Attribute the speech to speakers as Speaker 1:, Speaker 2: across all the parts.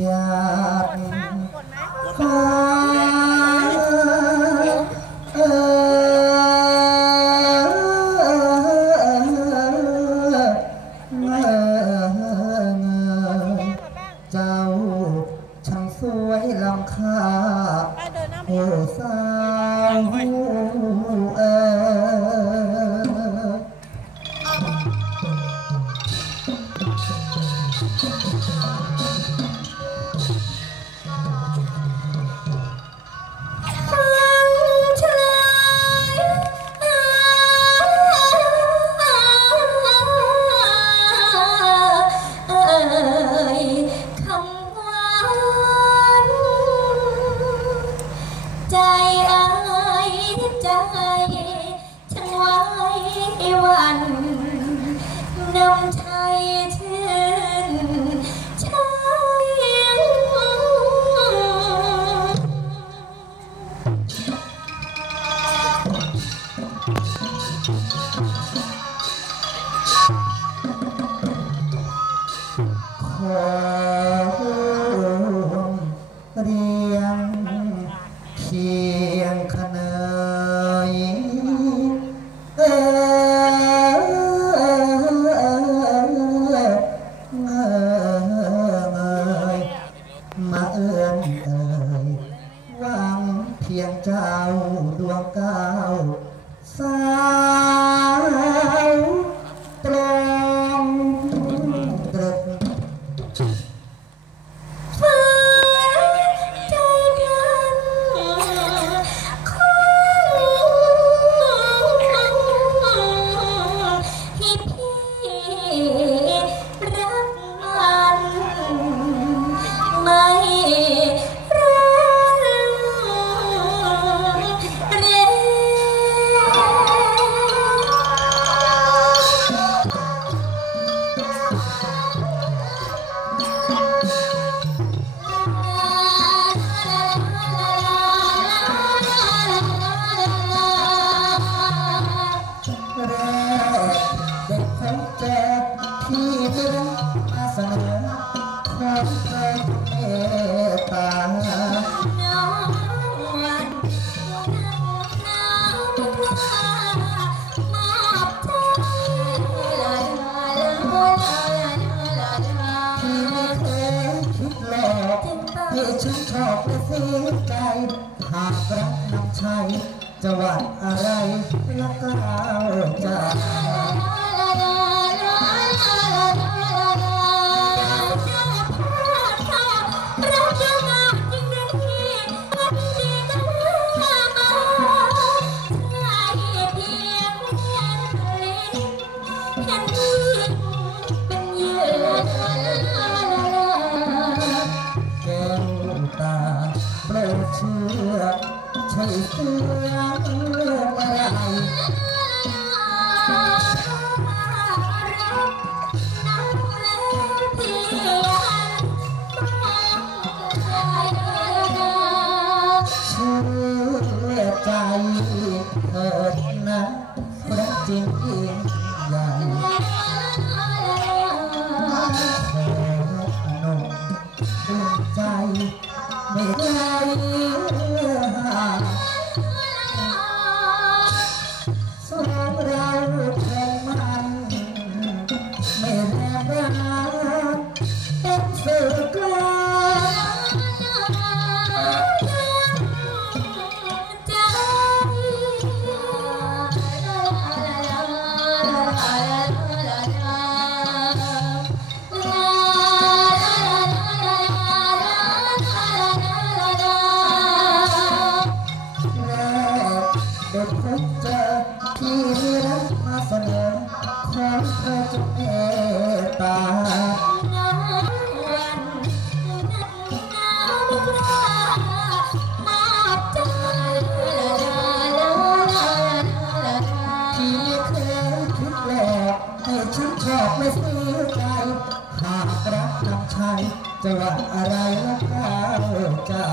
Speaker 1: อย คีย
Speaker 2: ง
Speaker 1: ขนยเอ่ยมาเอื้อนเอ่ยวังเพียงเจ้าดวงก้าวสา
Speaker 2: ไม่รั
Speaker 1: กมาเสนอความเคยเมตตาที่ไม่เคยคิดหลอกที่ฉันชอบและเสียใจหากรักนำชัยจะหวัดอะไรแล้วก็เอาจ ใช่เสื้ออะไรเชื่อใจเถิดนะรักจริงยิ่งใหญ่ขอนมดวงใจไม่ได้ เด็กพบเจอที่รักมาเสนอขอเธอจงเมตตาที่เคยคิดหลอกให้ฉันชอบไม่เสียใจ หากรักนำชัยจะว่าอะไรแล้วก้าวจา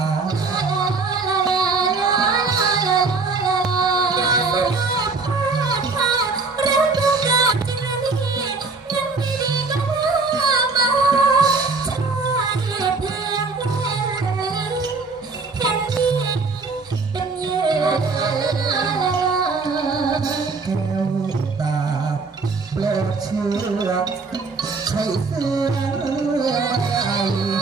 Speaker 1: วตา
Speaker 2: เปรดเชื่อใช้เสื้อใหญ่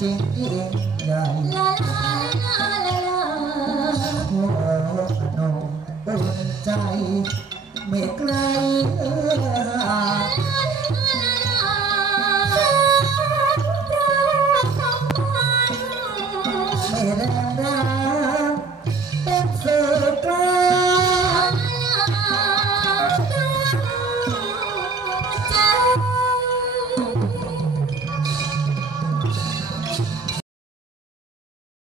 Speaker 1: จิงใหญ่ลาลาลาลา
Speaker 2: โอ้โนอุ่นใจ មេក្រៃអើ